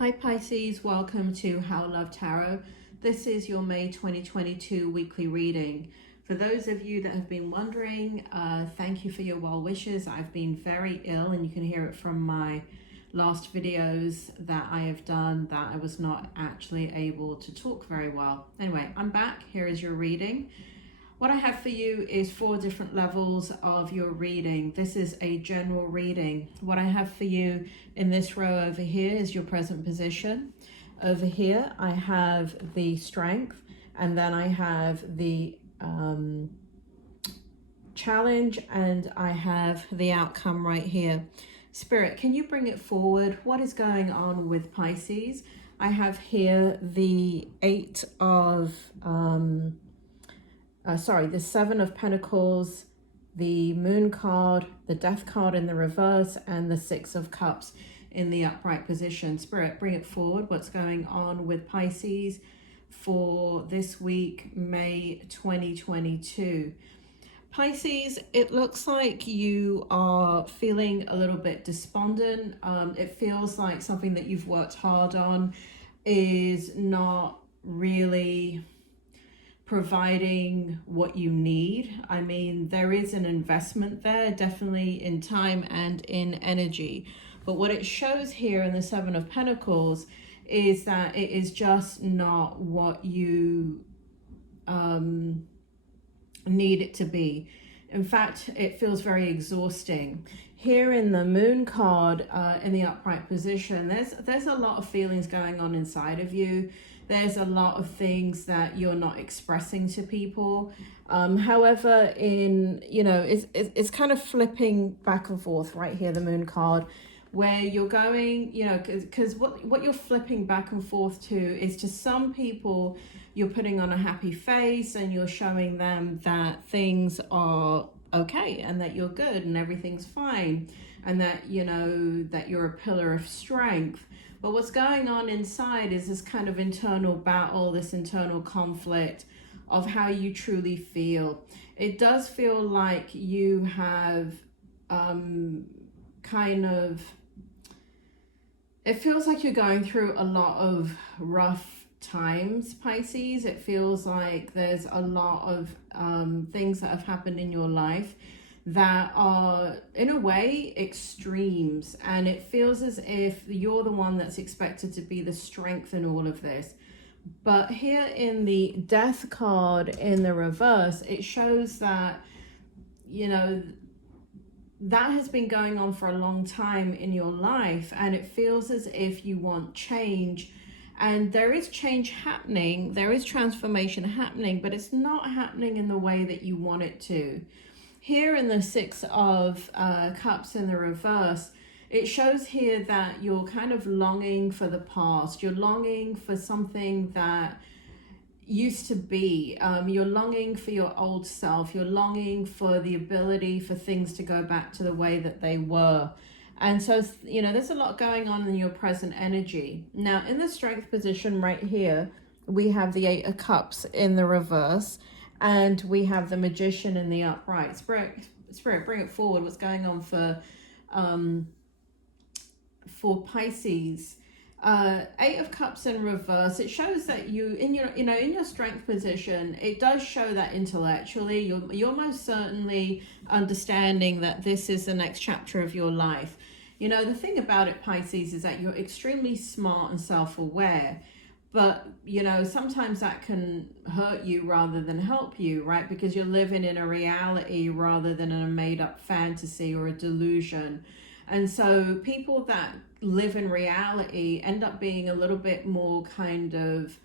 Hi Pisces, welcome to How Love Tarot. This is your May 2022 weekly reading. For those of you that have been wondering, thank you for your well wishes. I've been very ill and you can hear it from my last videos that I have done that I was not actually able to talk very well. Anyway, I'm back. Here is your reading. What I have for you is 4 different levels of your reading. This is a general reading. What I have for you in this row over here is your present position. Over here, I have the strength, and then I have the challenge, and I have the outcome right here. Spirit, can you bring it forward? What is going on with Pisces? I have here the the 7 of Pentacles, the Moon card, the Death card in the reverse, and the 6 of Cups in the upright position. Spirit, bring it forward. What's going on with Pisces for this week, May 2022? Pisces, it looks like you are feeling a little bit despondent. It feels like something that you've worked hard on is not really providing what you need. I mean, there is an investment there, definitely in time and in energy. But what it shows here in the 7 of Pentacles is that it is just not what you need it to be. In fact, it feels very exhausting. Here in the Moon card, in the upright position, there's a lot of feelings going on inside of you. There's a lot of things that you're not expressing to people. However, it's kind of flipping back and forth right here, the Moon card, where you're going, because what you're flipping back and forth to is, to some people, you're putting on a happy face and you're showing them that things are okay and that you're good and everything's fine and that, that you're a pillar of strength. But what's going on inside is this kind of internal battle, this internal conflict of how you truly feel. It does feel like you have it feels like you're going through a lot of rough times, Pisces. It feels like there's a lot of things that have happened in your life that are, in a way, extremes, and it feels as if you're the one that's expected to be the strength in all of this. But here in the Death card in the reverse, it shows that that has been going on for a long time in your life, and it feels as if you want change. And there is change happening, there is transformation happening, but it's not happening in the way that you want it to. Here in the 6 of Cups in the reverse, it shows here that you're kind of longing for the past. You're longing for something that used to be. You're longing for your old self. You're longing for the ability for things to go back to the way that they were. And so, there's a lot going on in your present energy. Now, in the Strength position right here, we have the 8 of Cups in the reverse, and we have the Magician in the upright. Spirit, bring it forward. What's going on for Pisces? 8 of Cups in reverse. It shows that you, in your Strength position, it does show that intellectually you're most certainly understanding that this is the next chapter of your life. The thing about it, Pisces, is that you're extremely smart and self-aware. But, sometimes that can hurt you rather than help you, right? Because you're living in a reality rather than in a made-up fantasy or a delusion. And so people that live in reality end up being a little bit more kind of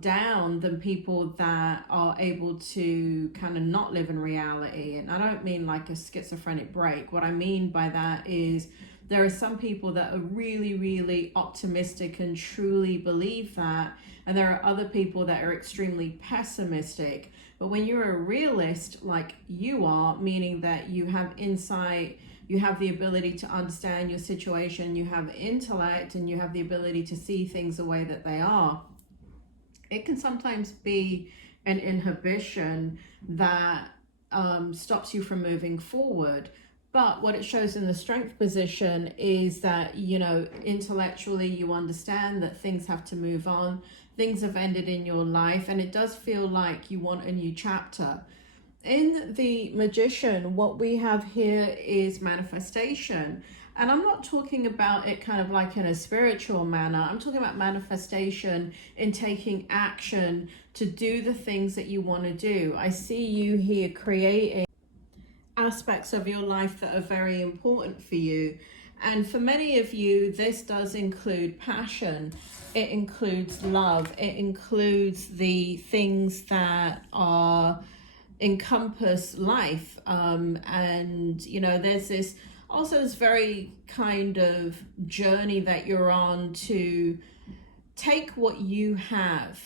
down than people that are able to kind of not live in reality. And I don't mean like a schizophrenic break. What I mean by that is, there are some people that are really, really optimistic and truly believe that. And there are other people that are extremely pessimistic. But when you're a realist like you are, meaning that you have insight, you have the ability to understand your situation, you have intellect, and you have the ability to see things the way that they are, it can sometimes be an inhibition that stops you from moving forward. But what it shows in the strength position is that, you know, intellectually you understand that things have to move on. Things have ended in your life, and it does feel like you want a new chapter. In the Magician, what we have here is manifestation. And I'm not talking about it kind of like in a spiritual manner. I'm talking about manifestation in taking action to do the things that you want to do. I see you here creating aspects of your life that are very important for you. And for many of you, this does include passion. It includes love. It includes the things that are encompass life. And, you know, there's this also this very kind of journey that you're on to take what you have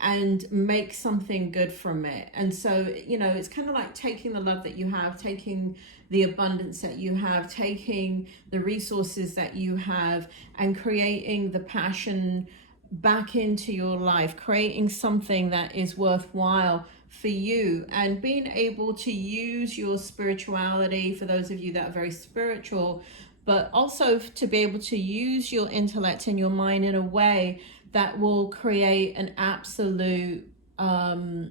and make something good from it. And so, you know, it's kind of like taking the love that you have, taking the abundance that you have, taking the resources that you have, and creating the passion back into your life, creating something that is worthwhile for you, and being able to use your spirituality, for those of you that are very spiritual, but also to be able to use your intellect and your mind in a way that will create an absolute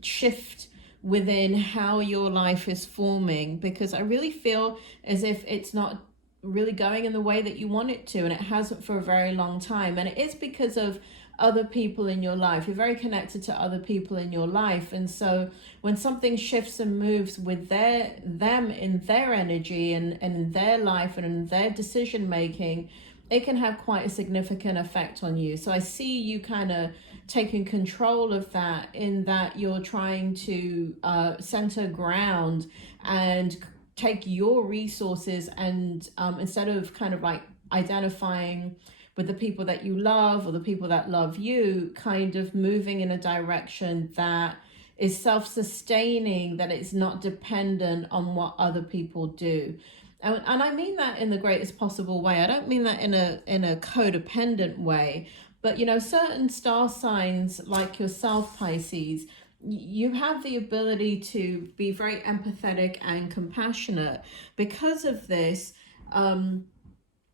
shift within how your life is forming. Because I really feel as if it's not really going in the way that you want it to, and it hasn't for a very long time. And it is because of other people in your life. You're very connected to other people in your life, and so when something shifts and moves with them in their energy and in their life and in their decision making, it can have quite a significant effect on you. So I see you kind of taking control of that, in that you're trying to center ground and take your resources, and instead of kind of like identifying with the people that you love or the people that love you, kind of moving in a direction that is self-sustaining, that it's not dependent on what other people do. And I mean that in the greatest possible way. I don't mean that in a codependent way, but, you know, certain star signs like yourself, Pisces, you have the ability to be very empathetic and compassionate. Because of this,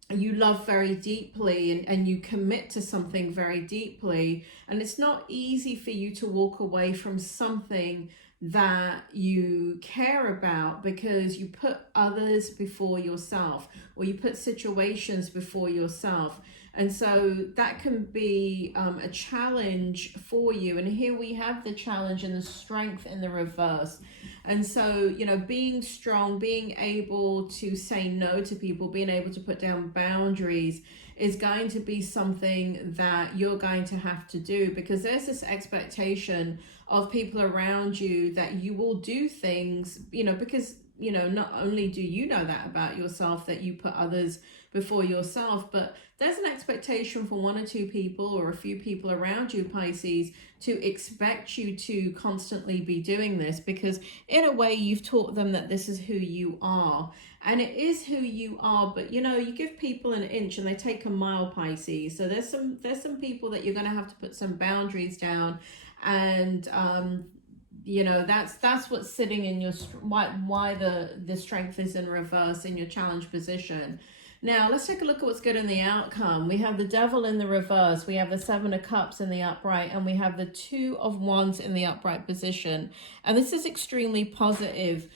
you love very deeply, and you commit to something very deeply, and it's not easy for you to walk away from something that you care about, because you put others before yourself, or you put situations before yourself. And so that can be a challenge for you. And here we have the challenge and the strength in the reverse. And so, you know, being strong, being able to say no to people, being able to put down boundaries is going to be something that you're going to have to do, because there's this expectation of people around you that you will do things, you know, because, you know, not only do you know that about yourself, that you put others before yourself, but there's an expectation for one or two people or a few people around you, Pisces, to expect you to constantly be doing this, because in a way you've taught them that this is who you are, and it is who you are. But, you know, you give people an inch and they take a mile, Pisces. So there's some people that you're going to have to put some boundaries down, and you know, that's what's sitting in your why the strength is in reverse in your challenge position. Now, let's take a look at what's good in the outcome. We have the Devil in the reverse. We have the Seven of Cups in the upright. And we have the Two of Wands in the upright position. And this is extremely positive,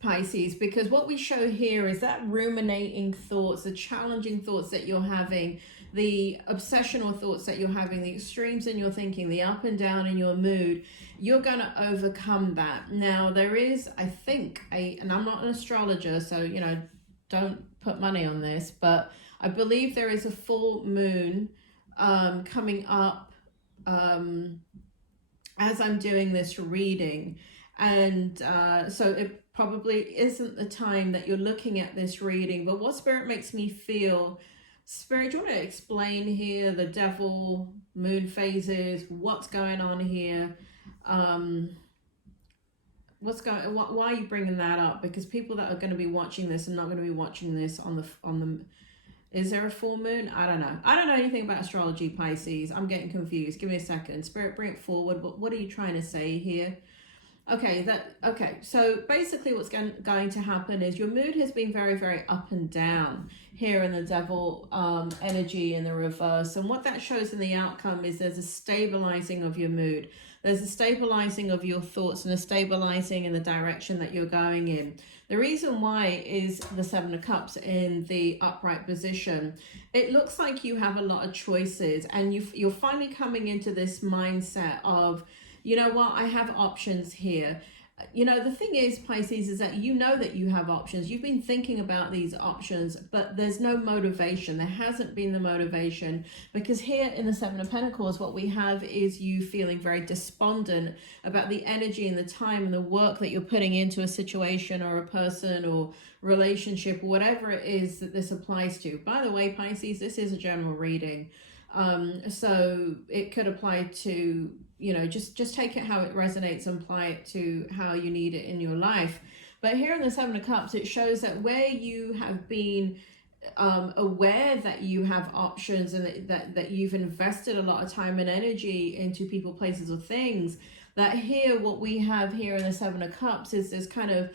Pisces, because what we show here is that ruminating thoughts, the challenging thoughts that you're having, the obsessional thoughts that you're having, the extremes in your thinking, the up and down in your mood, you're going to overcome that. Now, there is, I think, and I'm not an astrologer, so, you know, don't put money on this, but I believe there is a full moon coming up as I'm doing this reading. And so it probably isn't the time that you're looking at this reading, but what Spirit makes me feel, Spirit, do you want to explain here the Devil, moon phases, what's going on here? Why are you bringing that up? Because people that are going to be watching this and not going to be watching this on the is there a full moon? I don't know anything about astrology, Pisces. I'm getting confused. Give me a second. Spirit, bring it forward. What are you trying to say here? Okay, so basically what's going to happen is your mood has been very, very up and down here in the devil energy in the reverse. And what that shows in the outcome is there's a stabilizing of your mood. There's a stabilizing of your thoughts and a stabilizing in the direction that you're going in. The reason why is the Seven of Cups in the upright position. It looks like you have a lot of choices, and you're finally coming into this mindset of, you know what, I have options here. You know, the thing is, Pisces, is that you know that you have options. You've been thinking about these options, but there's no motivation. There hasn't been the motivation, because here in the Seven of Pentacles, what we have is you feeling very despondent about the energy and the time and the work that you're putting into a situation or a person or relationship, whatever it is that this applies to. By the way, Pisces, this is a general reading. So it could apply to, you know, just take it how it resonates and apply it to how you need it in your life. But here in the Seven of Cups, it shows that where you have been aware that you have options and that you've invested a lot of time and energy into people, places, or things, that here what we have here in the Seven of Cups is this kind of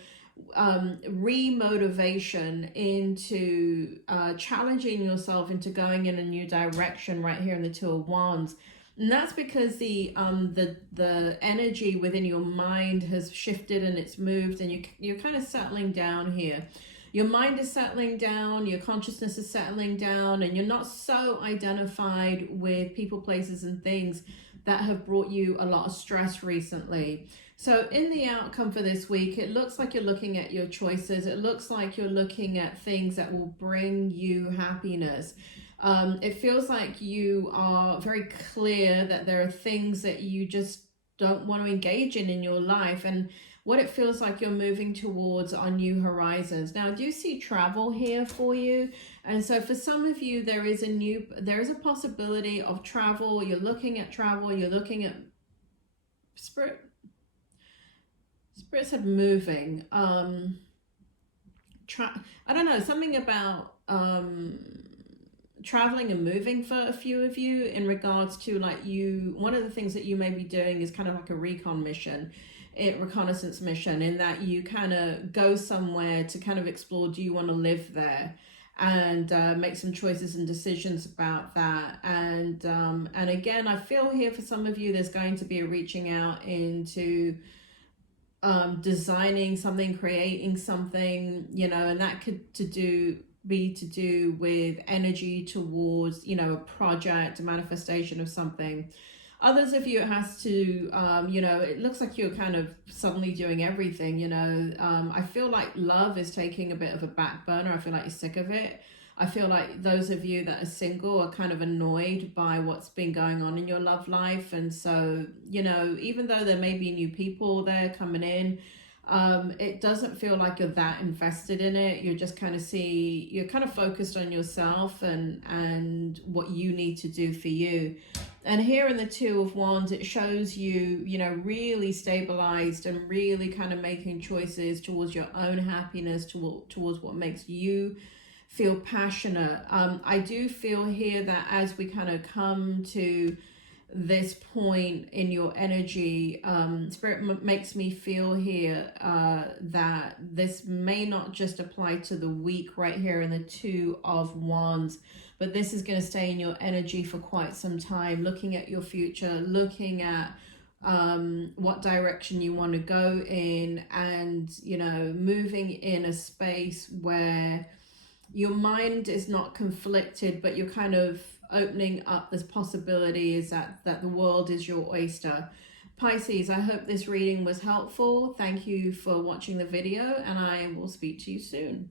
re-motivation into challenging yourself into going in a new direction right here in the Two of Wands. And that's because the energy within your mind has shifted and it's moved, and you're kind of settling down here. Your mind is settling down, your consciousness is settling down, and you're not so identified with people, places, and things that have brought you a lot of stress recently. So in the outcome for this week, it looks like you're looking at your choices. It looks like you're looking at things that will bring you happiness. It feels like you are very clear that there are things that you just don't want to engage in your life, and what it feels like you're moving towards are new horizons. Now, I do see travel here for you, and so for some of you, there is a possibility of travel. You're looking at travel. You're looking at Spirit said moving. I don't know, something about traveling and moving for a few of you in regards to, like, one of the things that you may be doing is kind of like a reconnaissance mission, in that you kind of go somewhere to kind of explore, do you want to live there, and make some choices and decisions about that. And again, I feel here for some of you there's going to be a reaching out into designing something, creating something, you know, and that could be to do with energy towards, you know, a project, a manifestation of something. Others of you, it has to, you know, it looks like you're kind of suddenly doing everything, you know. I feel like love is taking a bit of a back burner. I feel like you're sick of it. I feel like those of you that are single are kind of annoyed by what's been going on in your love life. And so, you know, even though there may be new people there coming in, it doesn't feel like you're that invested in it. You're just kind of you're kind of focused on yourself and what you need to do for you. And here in the Two of Wands, it shows you, you know, really stabilized and really kind of making choices towards your own happiness, towards what makes you feel passionate. I do feel here that as we kind of come to this point in your energy, Spirit makes me feel here that this may not just apply to the week right here in the Two of Wands, but this is going to stay in your energy for quite some time, looking at your future, looking at what direction you want to go in, and, you know, moving in a space where your mind is not conflicted, but you're kind of opening up this possibility is that the world is your oyster. Pisces, I hope this reading was helpful. Thank you for watching the video, and I will speak to you soon.